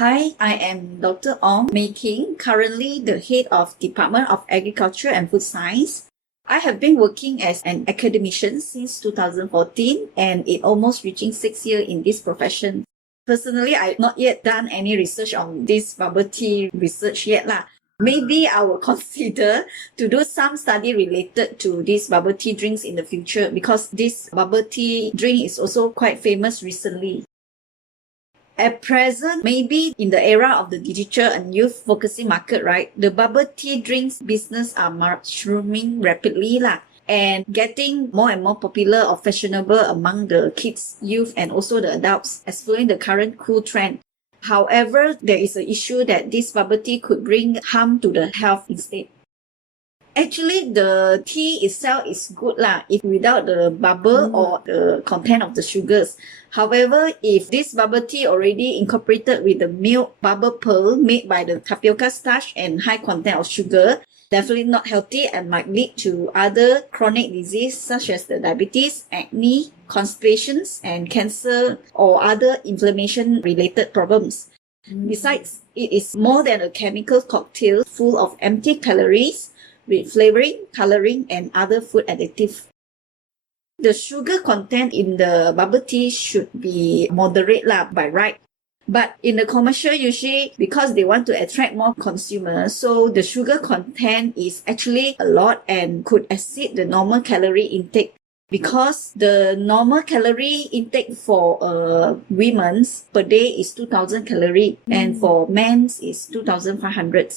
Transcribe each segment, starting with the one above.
Hi, I am Dr. Ong Making, currently the head of Department of Agriculture and Food Science. I have been working as an academician since 2014 and it almost reaching 6 years in this profession. Personally, I've not yet done any research on this bubble tea research yet lah. Maybe I will consider to do some study related to these bubble tea drinks in the future because this bubble tea drink is also quite famous recently. At present, maybe in the era of the digital and youth-focusing market, right, the bubble tea drinks business are mushrooming rapidly lah, and getting more and more popular or fashionable among the kids, youth, and also the adults, as following the current cool trend. However, there is an issue that this bubble tea could bring harm to the health instead. Actually, the tea itself is good lah, if without the bubble or the content of the sugars. However, if this bubble tea already incorporated with the milk bubble pearl made by the tapioca starch and high content of sugar, definitely not healthy and might lead to other chronic disease such as the diabetes, acne, constipations, and cancer or other inflammation-related problems. Besides, it is more than a chemical cocktail full of empty calories, with flavoring, coloring, and other food additives. The sugar content in the bubble tea should be moderate lah by right. But in the commercial, usually because they want to attract more consumers, so the sugar content is actually a lot and could exceed the normal calorie intake. Because the normal calorie intake for women's per day is 2,000 calories and for men's is 2,500.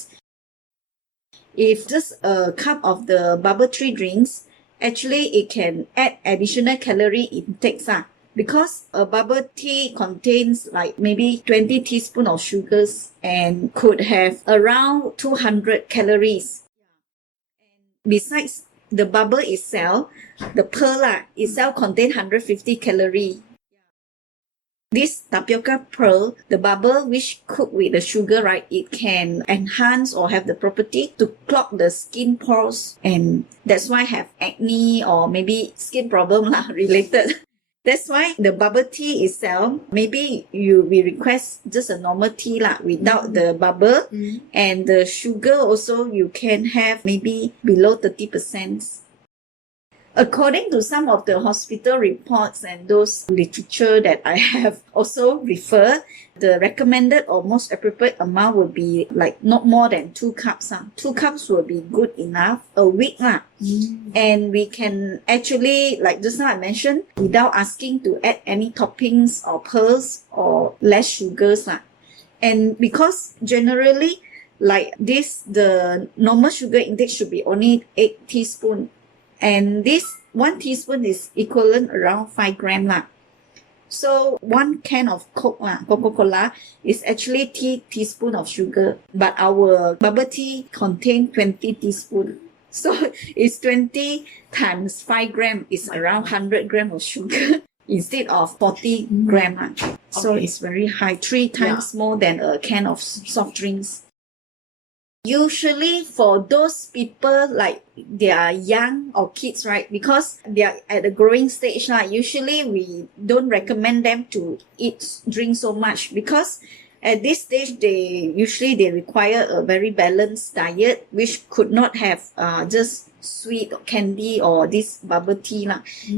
If just a cup of the bubble tea drinks, actually it can add additional calorie intakes because a bubble tea contains like maybe 20 teaspoons of sugars and could have around 200 calories. Besides the bubble itself, the pearl itself contains 150 calories. This tapioca pearl, the bubble which cooked with the sugar, right, it can enhance or have the property to clog the skin pores, and that's why have acne or maybe skin problem related. That's why the bubble tea itself, maybe you will request just a normal tea without the bubble, and the sugar also you can have maybe below 30%. According to some of the hospital reports and those literature that I have also referred, the recommended or most appropriate amount will be like not more than 2 cups. 2 cups will be good enough a week. And we can actually, like just now I mentioned, without asking to add any toppings or pearls or less sugars. And because generally like this, the normal sugar intake should be only 8 teaspoons. And this 1 teaspoon is equivalent around 5 grams. So 1 can of Coca-Cola is actually 3 teaspoons of sugar. But our bubble tea contains 20 teaspoons. So it's 20 times 5 grams is around 100 grams of sugar instead of 40 grams. So it's very high, 3 times more than a can of soft drinks. Usually for those people like they are young or kids, right? Because they are at the growing stage, usually we don't recommend them to drink so much because at this stage they require a very balanced diet which could not have just sweet candy or this bubble tea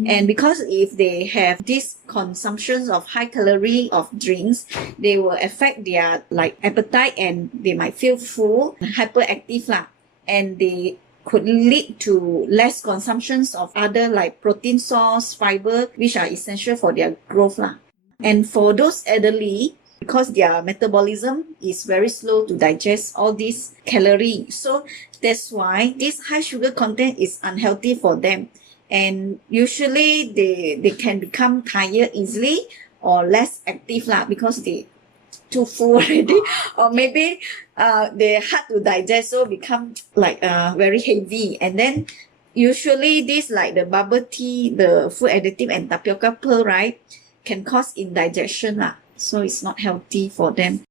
and because if they have this consumptions of high calorie of drinks, they will affect their like appetite and they might feel full, hyperactive and they could lead to less consumptions of other like protein source, fiber, which are essential for their growth And for those elderly, because their metabolism is very slow to digest all these calories. So that's why this high sugar content is unhealthy for them. And usually they can become tired easily or less active because they too full already. Or maybe they're hard to digest, so become like very heavy. And then usually this like the bubble tea, the food additive and tapioca pearl, right, can cause indigestion so it's not healthy for them.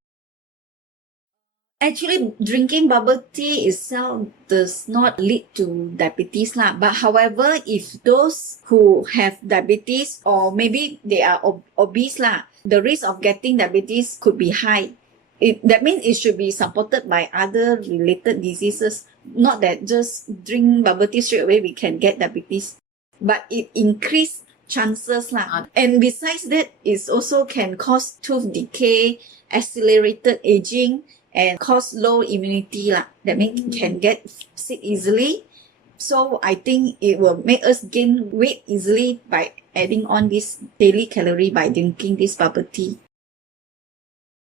Actually, drinking bubble tea itself does not lead to diabetes but however, if those who have diabetes or maybe they are obese the risk of getting diabetes could be high. That means it should be supported by other related diseases. Not that just drink bubble tea straight away we can get diabetes, but it increase chances lah. And besides that, it also can cause tooth decay, accelerated aging, and cause low immunity lah. That means can get sick easily. So I think it will make us gain weight easily by adding on this daily calorie by drinking this bubble tea.